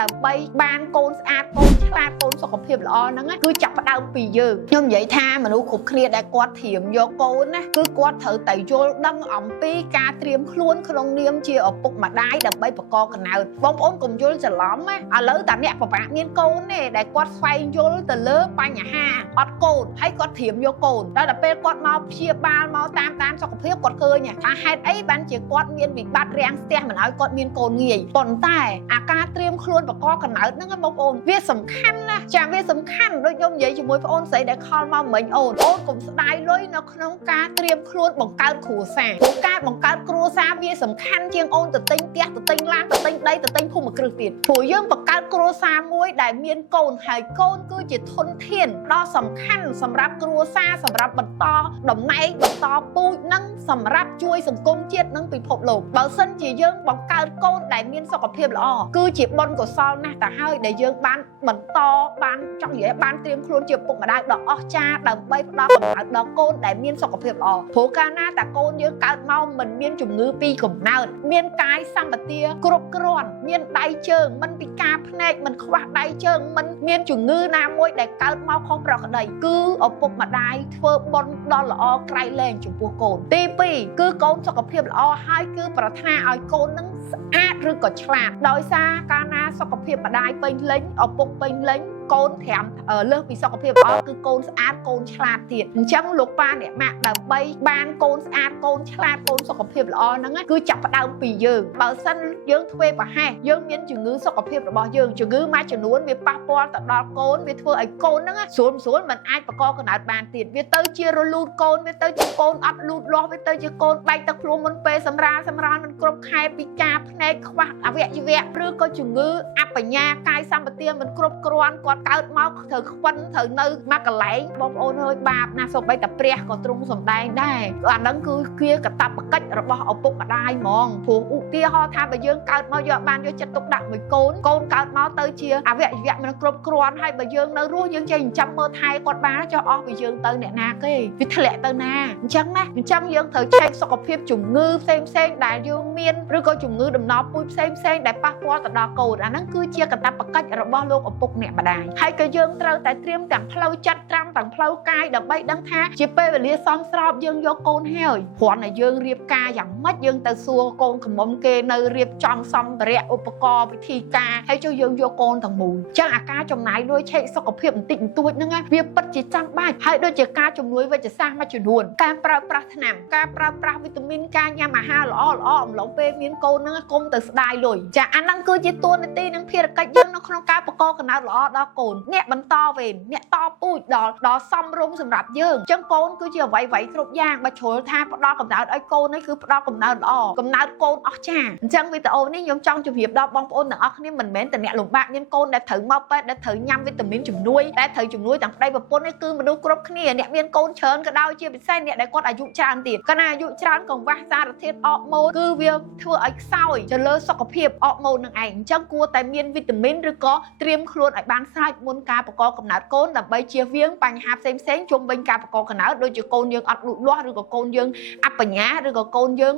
ដើម្បីបានកូនស្អាតកូនឆ្លាតកូនសុខភាពល្អហ្នឹងគឺចាប់ផ្ដើមពីយើងខ្ញុំនិយាយថាមនុស្សគ្រប់គ្នាដែលគាត់ត្រៀមយកកូនណាគឺគាត់ត្រូវតែយល់ដឹងអំពីការត្រៀមខ្លួនក្នុងនាមជាឪពុកម្ដាយដើម្បីបង្កកំណើតបងប្អូនកុំយល់ច្រឡំណាឥឡូវតាអ្នកពិបាកមានកូនទេដែលគាត់ស្វែងយល់ទៅលើបញ្ហាអត់កូនហើយគាត់ត្រៀមយកកូនដល់ពេលគាត់មកព្យាបាលមកតាមសុខភាពគាត់ឃើញថាហេតុអីបានជាគាត់មានវិបត្តិរាំងស្ទះមិនឲ្យគាត់មានកូនងាយប៉ុន្តែអាការត្រៀមខ្លួនបង្កកំណើតហ្នឹងបងប្អូនវាសំខាន់ណាស់ចាវាសំខាន់ដូចខ្ញុំនិយាយជាមួយប្អូនស្រីដែលខលមកមិញអូនកុំស្ដាយលុយនៅក្នុងការត្រៀមខ្លួនបង្កើតគ្រួសារព្រោះការបង្កើតគ្រួសារវាសំខាន់ជាងអូនទៅទិញផ្ទះទៅទិញឡានទៅទិញដីទៅទិញភូមិគ្រឹះទៀតព្រោះយើងបង្កើតគ្រួសារមួយដែលមានកូនហើយកូនគឺជាធនធានដ៏សំខាន់សម្រាប់គ្រួសារសម្រាប់បន្តតំណែងបន្តពូជនិងសម្រាប់ជួយសង្គមជាតិនិងពិភពលោកបើសិនជាយើងបង្កើតកូនដែលមានសុខភាពល្អគឺជាបុណ្យកុសលណាស់ទៅហើយដែលយើងបានបន្តបានចង់និយាយបានត្រៀមខ្លួនជាពុកម្ដាយដ៏អស្ចារ្យដើម្បីផ្ដល់កំណើតដល់កូនដែលមានសុខភាពល្អព្រោះកាលណាតាកូនយើងកើតមកមិនមានជំងឺពីកំណើតមានកាយសម្បទាគ្រប់គ្រាន់មានដៃជើងមិនពិការភ្នែកមិនខ្វះដៃជើងមិនមានជំងឺណាមួយដែលកើតមកខុសប្រក្រតីគឺឪពុកម្ដាយធ្វើបុណ្យដ៏ល្អក្រៃលែងចំពោះកូនទី2គឺកូនសុខភាពល្អហើយគឺប្រាថ្នាឲ្យកូននឹងស្អាតឬក៏ឆ្លាតដោយសារកាលណាសុខភាពម្ដាយពេញលេញឪពុកពេញលេញកូន5លើសពីសុខភាពល្អគឺកូនស្អាតកូនឆ្លាតទៀតអញ្ចឹងលោកប៉ាអ្នកម៉ាក់ដើម្បីបានកូនស្អាតកូនឆ្លាតកូនសុខភាពល្អហ្នឹងគឺចាប់ផ្ដើមពីយើងបើសិនយើងធ្វើប្រហែសយើងមានជំងឺសុខភាពរបស់យើងជំងឺមួយចំនួនវាប៉ះពាល់ទៅដល់កូនវាធ្វើឲ្យកូនហ្នឹងស្រួលមិនអាចបង្កកំណើតបានទៀតវាទៅជារលូតកូនវាទៅជាកូនអត់លូតលាស់វាទៅជាកូនបែកទឹកភ្លួងមុនពេលសម្រាលមិនគ្រប់ខែពិការភ្នែកខ្វះអវយវៈឬក៏ជំងឺអបញ្ញាកាយសម្បទាមិនគ្រប់គ្រាន់គាត់កើតមកត្រូវខ្វិនត្រូវនៅមកកន្លែងបងប្អូនអើយបាបណាសូម្បីតែព្រះក៏ទ្រង់សំដែងដែរអាហ្នឹងគឺជាកាតព្វកិច្ចរបស់ឪពុកម្ដាយហ្មងព្រោះឧទាហរណ៍ថាបើយើងកើតមកយកបានយកចិត្តទុកដាក់មួយកូនកើតមកទៅជាអវយវៈមិនគ្រប់គ្រាន់ហើយបើយើងនៅរស់យើងចេះចិញ្ចឹមមើលថែគាត់បានចុះអស់ពីយើងទៅអ្នកណាគេវាធ្លាក់ទៅណាអញ្ចឹងណាអញ្ចឹងយើងត្រូវឆែកសុខភាពជំងឺផ្សេងដែលយើងមានឬក៏ជំងឺដំណពូជផ្សេងដែលប៉ះពាល់ទៅដល់កូនអាហ្នឹងគឺជាកាតព្វកិច្ចរបស់លោកឪពុកអ្នកម្ដាយហើយក៏យើងត្រូវតែត្រៀមទាំងផ្លូវចិត្តត្រាំទាំងផ្លូវកាយដើម្បីដឹងថាជាពេលវេលាសមស្របយើងយកកូនហើយគ្រាន់តែយើងរៀបការយ៉ាងម៉េចយើងទៅសួរកូនខមុំគេនៅរៀបចំសម្ភារៈឧបករណ៍ពិធីការហើយចុះយើងយកកូនទាំងមូលចឹងអាការចំណាយលុយឆែកសុខភាពបន្តិចបន្តួចហ្នឹងវាពិតជាចាំបាច់ហើយដូចជាការជំនួយវិទ្យាសាស្ត្រមួយចំនួនការប្រើប្រាស់ថ្នាំការប្រើប្រាស់វីតាមីនការញ៉ាំអាហារល្អអំឡុងពេលមានកូនហ្នឹងកុំទៅស្ដាយលុយចាអាហ្នឹងគឺជាតួនាទីនិងភារកិច្ចយើងនៅក្នុងការបង្កកំណើតល្អដល់កូនអ្នកបន្តវេនអ្នកតពូជដល់សមរម្យសម្រាប់យើងអញ្ចឹងកូនគឺជាអ្វីគ្រប់យ៉ាងបើជ្រុលថាផ្ដល់កំណើតឲ្យកូននេះគឺផ្ដល់កំណើតល្អកំណើតកូនអស្ចារ្យអញ្ចឹងវីដេអូនេះខ្ញុំចង់ជម្រាបដល់បងប្អូនទាំងអស់គ្នាមិនមែនតែអ្នកលំបាកមានកូនដែលត្រូវមកពេទ្យដែលត្រូវញ៉ាំវីតាមីនជំនួយដែលត្រូវជំនួយទាំងប្តីប្រពន្ធនេះគឺមនុស្សគ្រប់គ្នាអ្នកមានកូនច្រើនក៏ដោយជាពិសេសអ្នកដែលគាត់អាយុច្រើនទៀតកាលណាអាយុច្រើនកង្វះសារធាតុអរម៉ូនគឺវាធ្វើឲ្យខ្សោយទៅលើសុខភាពអរម៉ូននឹងឯងអញ្ចឹងគួរតែមានវីតាមីនឬក៏ត្រៀមខ្លួនឲ្យបានស្រេចមុនការបង្កកំណើតកូនដើម្បីជៀសវាងបញ្ហាផ្សេងជុំវិញការបង្កកំណើតដូចជាកូនយើងអត់លូតលាស់ឬក៏កូនយើងអបញ្ញាឬក៏កូនយើង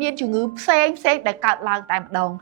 មានជំងឺផ្សេងដែលកើតឡើងតែម្ដង